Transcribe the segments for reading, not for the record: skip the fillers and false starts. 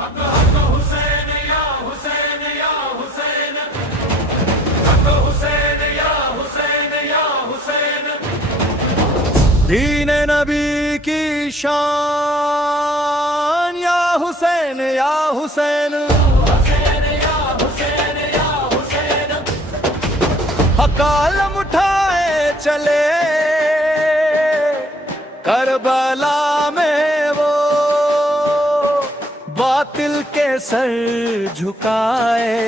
हक हक हुसैन या हुसैन या हुसैन, हक हुसैन या हुसैन या हुसैन। दीन नबी की शान या हुसैन या हुसैन, हुसैन या हुसैन या हुसैन। हक आलम उठाए चले करबला में वो, बातिल के सर झुकाए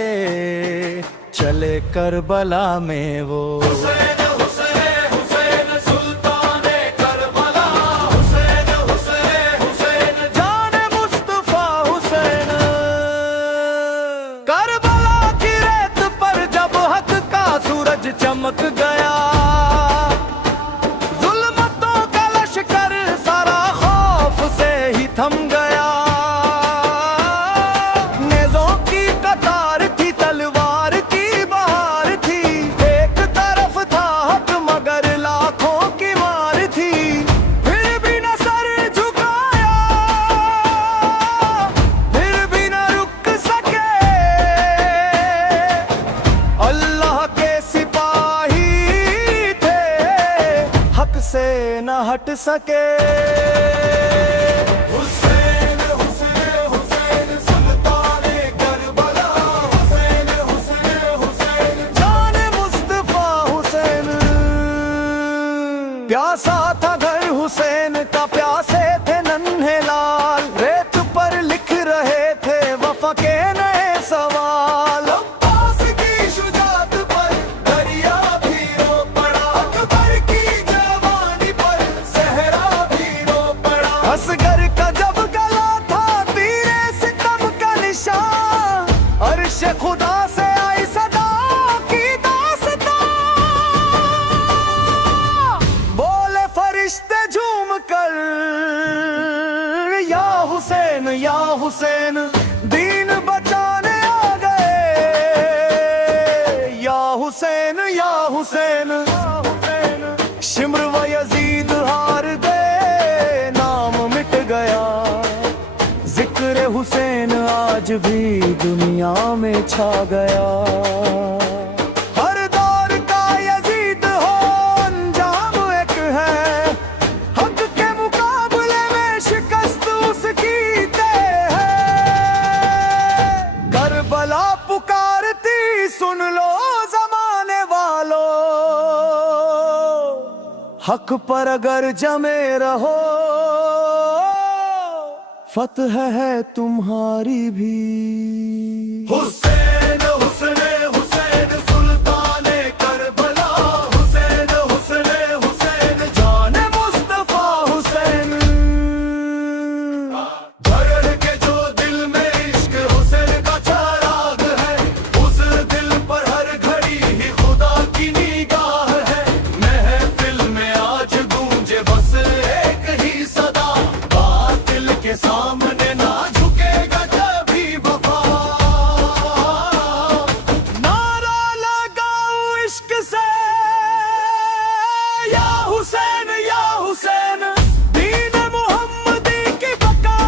चले करबला में वो। हुसैन हुसैन हुसैन सुल्ताने करबला, हुसैन हुसैन हुसैन जाने मुस्तफा हुसैन। करबला की रेत पर जब हक का सूरज चमक गया, जुल्मतों का लश्कर सारा खौफ से ही थम गया। नेज़ों की कतार थी, तलवार की बहार थी, एक तरफ था हक मगर लाखों की मार थी। फिर भी न सर झुकाया, फिर भी न रुक सके, अल्लाह के सिपाही थे, हक से न हट सके। हुसैन हुसैन हुसैन सुल्ताने करबला, हुसैन हुसैन हुसैन। जाने मुस्तफा हुसैन। प्यासा था घर हुसैन का, प्यासे थे नन्हे लाल, रेत पर लिख रहे थे वफा के नए सवाल। अब्बास की शुजाअत पर दरिया भी रो पड़ा, अकबर की जवानी पर सहरा भी रो पड़ा। असगर का जब गला था तीरे सितम का निशान, अर्श खुदा से आई सदा की दास्तां। बोले फरिश्ते झूम कर या हुसैन या हुसैन, दीन बचाने आ गए या हुसैन या हुसैन। शिम्र व यजीद हार गए, नाम मिट गया, जिक्र हुसैन आज भी दुनिया में छा गया। हर दौर का यजीद हो अंजाम एक है, हक के मुकाबले में शिकस्त उसकी तय है। करबला पुकारती सुन लो जमाने वालों, हक पर अगर जमे रहो, फतह है तुम्हारी भी। हुसैन हुसैन हुसैन सुल्ताने करबला, हुसैन हुसैन हुसैन जाने मुस्तफा हुसैन। धड़क के जो दिल में इश्क हुसैन का चराग है, उस दिल पर हर घड़ी ही खुदा की निगाह है। महफिल में आज गूंजे बस एक ही सदा, बातिल के सामने ना झुकेगा कभी वफा। नारा लगाओ इश्क से या हुसैन या हुसैन, दीन मोहम्मदी की बका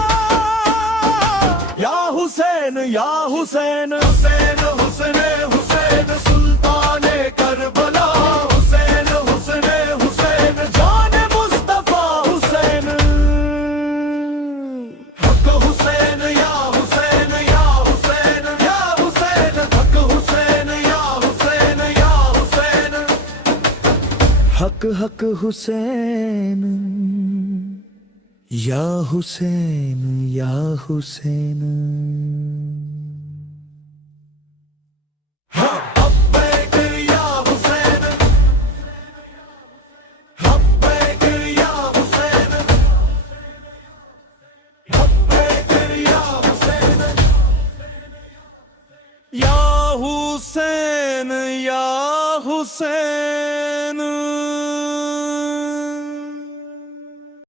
या हुसैन या हुसैन। हुसैन हुसैन हुसैन सुल्ताने करबला, हुसैन हुसैन हुसैन जाने मुस्तफा हुसैन। हक हुसैन या हुसैन या हुसैन या हुसैन, हक हुसैन या हुसैन या हुसैन। हक हक हुसैन या हुसैन या हुसैन। लब्बैक या हुसैन, लब्बैक या हुसैन, लब्बैक या हुसैन। या हुसैन या हुसैन।